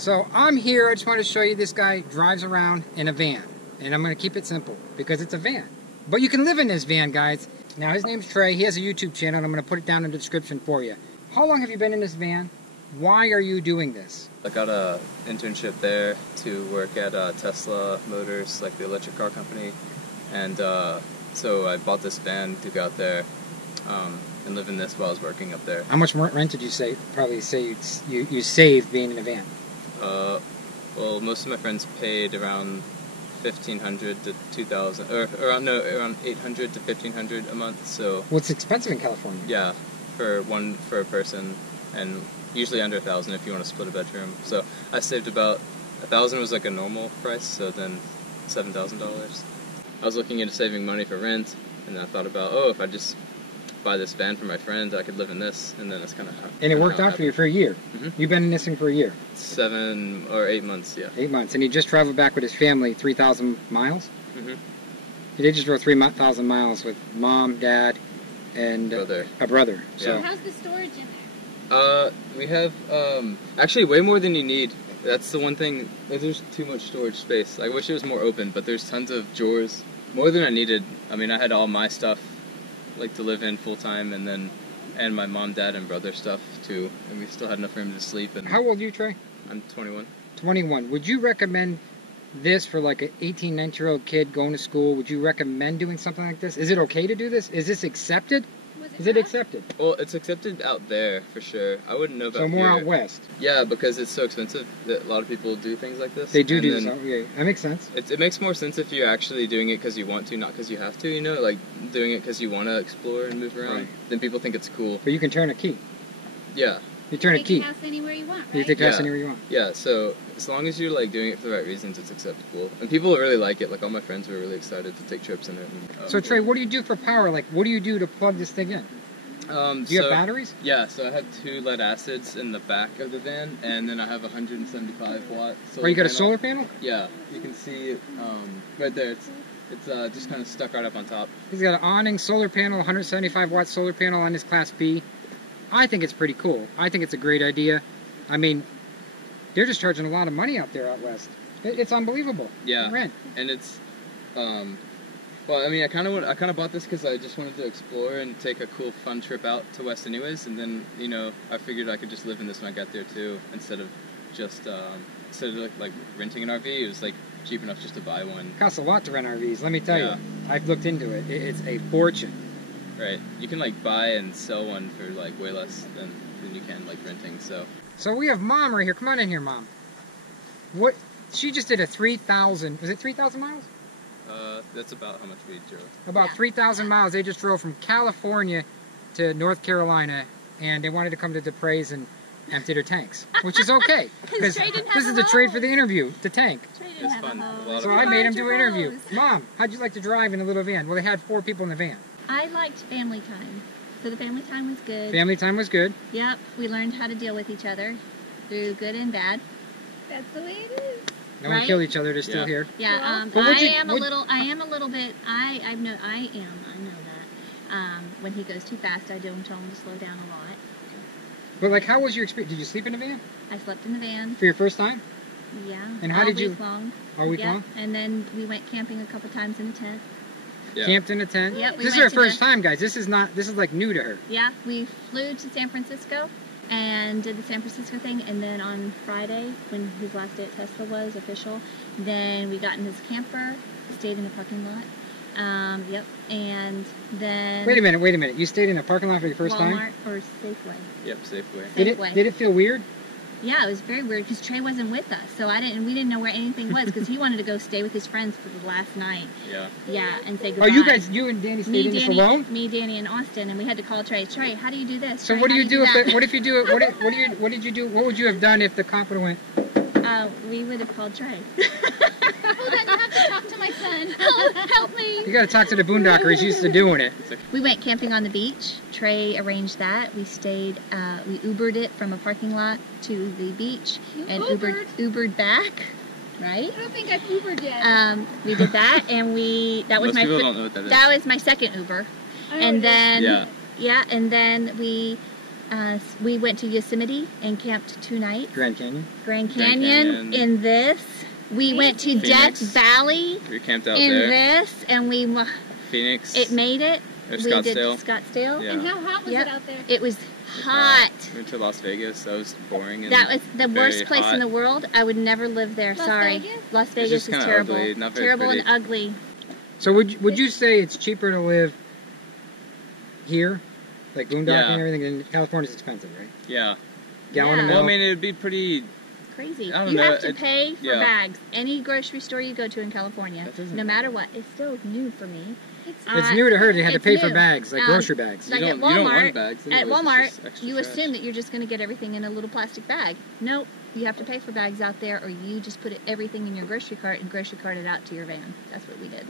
So I'm here, I just wanted to show you this guy drives around in a van. And I'm going to keep it simple, because it's a van. But you can live in this van, guys. Now his name's Trey, he has a YouTube channel, and I'm going to put it down in the description for you. How long have you been in this van? Why are you doing this? I got a internship there to work at Tesla Motors, like the electric car company. And so I bought this van to go out there and live in this while I was working up there. How much rent did you say? Probably say you saved being in a van. Well, most of my friends paid around $1,500 to $2,000, or around $800 to $1,500 a month. So what's expensive in California? Yeah, for a person, and usually under $1,000 if you want to split a bedroom. So I saved about $1,000 was like a normal price, so then $7,000. I was looking into saving money for rent, and then I thought about, oh, if I just buy this van for my friend, I could live in this, and then that's kind of how. And it worked out for you for a year. Mm-hmm. You've been in this thing for a year. 7 or 8 months, yeah. 8 months, and he just traveled back with his family 3,000 miles. Mm-hmm. He just drove 3,000 miles with mom, dad, and a brother. So yeah. How's the storage in there? We have actually way more than you need. That's the one thing. There's too much storage space. I wish it was more open, but there's tons of drawers, more than I needed. I mean, I had all my stuff like to live in full time, and my mom, dad, and brother stuff too, and we still had enough room to sleep. And how old are you, Trey? I'm 21. 21. Would you recommend this for like an 18, 19-year-old kid going to school? Would you recommend doing something like this? Is it okay to do this? Is this accepted? Is it accepted? Well, it's accepted out there for sure. I wouldn't know about so more here. Out west. Yeah, because it's so expensive that a lot of people do things like this. They do this. Yeah, that makes sense. It makes more sense if you're actually doing it because you want to, not because you have to. You know, like doing it because you want to explore and move around. Right. Then people think it's cool. But you can turn a key. Yeah. You turn a key. You can take the house anywhere you want, right? You take the house anywhere you want. Yeah. So as long as you're like doing it for the right reasons, it's acceptable. And people really like it. Like all my friends were really excited to take trips in it. And, so Trey, what do you do for power? Like, what do you do to plug this thing in? Do you have batteries? Yeah, so I have 2 lead acids in the back of the van, and then I have a 175 watt solar you got panel. A solar panel? Yeah, you can see it right there. It's just kind of stuck right up on top. He's got an awning, solar panel, 175 watt solar panel on his Class B. I think it's pretty cool. I think it's a great idea. I mean, they're just charging a lot of money out there out west. It's unbelievable. Yeah, rent. And it's well, I mean, I kind of bought this because I just wanted to explore and take a cool, fun trip out to West anyways, and then, you know, I figured I could just live in this when I got there too, instead of just, like renting an RV. It was, like, cheap enough just to buy one. It costs a lot to rent RVs, let me tell you. I've looked into it. It's a fortune. Right. You can, like, buy and sell one for, like, way less than you can, like, renting, so. So we have Mom right here. Come on in here, Mom. What? She just did a 3,000, was it 3,000 miles? That's about how much we drove. About 3,000 miles. They just drove from California to North Carolina, and they wanted to come to DePray's and empty their tanks, which is okay. Because this is the trade for the interview, the tank. It's fun. So I made him do an interview. Mom, how'd you like to drive in a little van? Well, they had 4 people in the van. I liked family time. So the family time was good. Family time was good. Yep. We learned how to deal with each other through good and bad. That's the way it is. No one killed each other. They're still here. Yeah, I am a little bit. I know that. When he goes too fast, I don't tell him to slow down a lot. But like, how was your experience? Did you sleep in the van? I slept in the van. For your first time? Yeah. And how did you? All week long. And then we went camping a couple times in a tent. Yeah. Camped in a tent. Yep. This is her first time, guys. This is like new to her. Yeah. We flew to San Francisco and did the San Francisco thing, and then on Friday, when his last day at Tesla was official, then we got in his camper, stayed in the parking lot. Yep, and then... Wait a minute. You stayed in a parking lot for your first time? Walmart or Safeway. Yep, Safeway. Did it feel weird? Yeah, it was very weird because Trey wasn't with us, so we didn't know where anything was because he wanted to go stay with his friends for the last night. Yeah. Yeah, and say goodbye. Oh, you and Danny stayed in this alone? Me, Danny, and Austin, and we had to call Trey. Trey, how do you do this? So Trey, what do you do what if you do it? What did you do? What would you have done if the cop would have went? We would have called Trey. Hold on, you have to talk to my son. Help me. You got to talk to the boondocker. He's used to doing it. We went camping on the beach. Trey arranged that. We stayed, we Ubered it from a parking lot to the beach. And Ubered back. Right? I don't think I've Ubered yet. We did that, and that was Most people don't know what that is. That was my second Uber. And then, and then we We went to Yosemite and camped 2 nights. Grand Canyon. Grand Canyon in this. We went to Phoenix. Death Valley We camped out in there. this, and we Phoenix. it made it. Or We did Scottsdale. Scottsdale. Yeah. And how hot was Yep. it out there? It was hot. We went to Las Vegas. That was boring. And That was the very worst place hot. in the world. I would never live there. Las Sorry. Vegas? Las Vegas just is kinda terrible. ugly, not very Terrible and pretty. ugly. So would you say it's cheaper to live here, like boondocking Yeah. and everything, and California's expensive, right? Yeah. Gallon Yeah. of Well, I milk. mean, it'd be pretty. Crazy. I don't You know, have to it- pay for yeah. bags. Any grocery store you go to in California, That doesn't no matter matter. what, it's still new for me. It's new to her. They had to it's pay for new. bags, like grocery bags. Like you at don't want Walmart, bags. At anyways, it's Walmart, just extra you trash. assume that you're just going to get everything in a little plastic bag. Nope. You have to pay for bags out there, or you just put everything in your grocery cart and grocery cart it out to your van. That's what we did.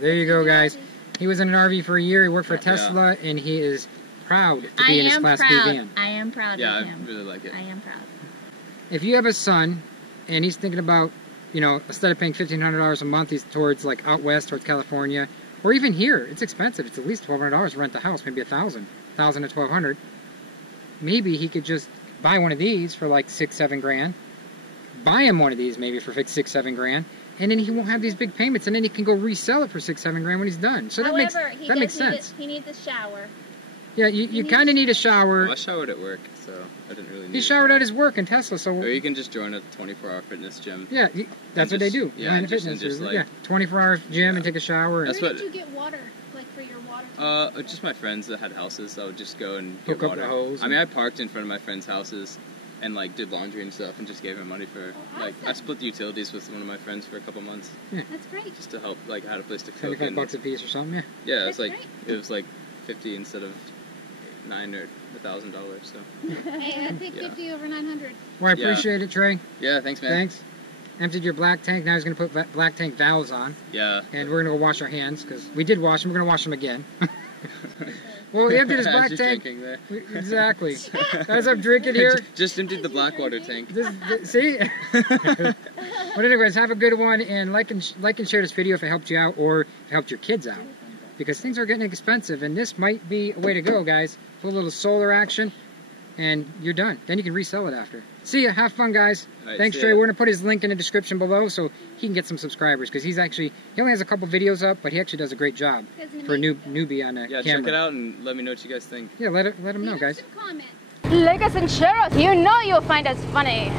There you go, guys. He was in an RV for a year. He worked for Yeah. Tesla, and he is proud to I be in his am Class B proud. van. I am proud Yeah, of I him. really like it. I am proud. If you have a son, and he's thinking about, instead of paying $1,500 a month, he's towards like out west, towards California, or even here, it's expensive. It's at least $1,200 to rent the house, maybe $1,000 to $1,200. Maybe he could just buy one of these for like $6-7 grand. Buy him one of these maybe for $6-7 grand, and then he won't have these big payments, and then he can go resell it for $6-7 grand when he's done. So that makes sense. He needs a shower. Yeah, you kind of need a shower. Well, I showered at work, so I didn't really need He a showered shower. at his work in Tesla, so Or you can just join a 24-hour fitness gym. yeah, that's what they do. Yeah, Planet and just- Fitness, and just, like- yeah, 24-hour gym and take a shower. That's Where what- did you get water? Like for your water? Just my friends that had houses. I would just go and Hook get up water. the hose I mean, I parked in front of my friends' houses and like did laundry and stuff, and just gave him money for like I awesome. split the utilities with one of my friends for a couple months That's great. just to help. Like, I had a place to cook. 75 And, bucks a piece or something. Yeah. yeah, it was That's like great. it was like $50 instead of $9 or $1,000. So Hey, I take Yeah. 50 over 900. Well, I Yeah. appreciate it, Trey. yeah, thanks, man. Thanks. Emptied your black tank. Now he's going to put black tank valves on. Yeah. And we're going to go wash our hands, because we did wash them. We're going to wash them again. Well, we emptied his black Just tank. drinking there. Exactly. Guys, I'm drinking here. Just emptied the black water tank. See? But anyways, have a good one, and like and share this video if it helped you out, or if it helped your kids out. Because things are getting expensive, and this might be a way to go, guys. Put a little solar action, and you're done. Then you can resell it after. See ya. Have fun, guys. Alright, Thanks, see Trey. ya. We're going to put his link in the description below so he can get some subscribers, because he only has a couple videos up, but he actually does a great job for a newbie on the Yeah, camera. check it out and let me know what you guys think. Yeah, let him know, Leave guys. us some comments. Like us and share us. You know you'll find us funny.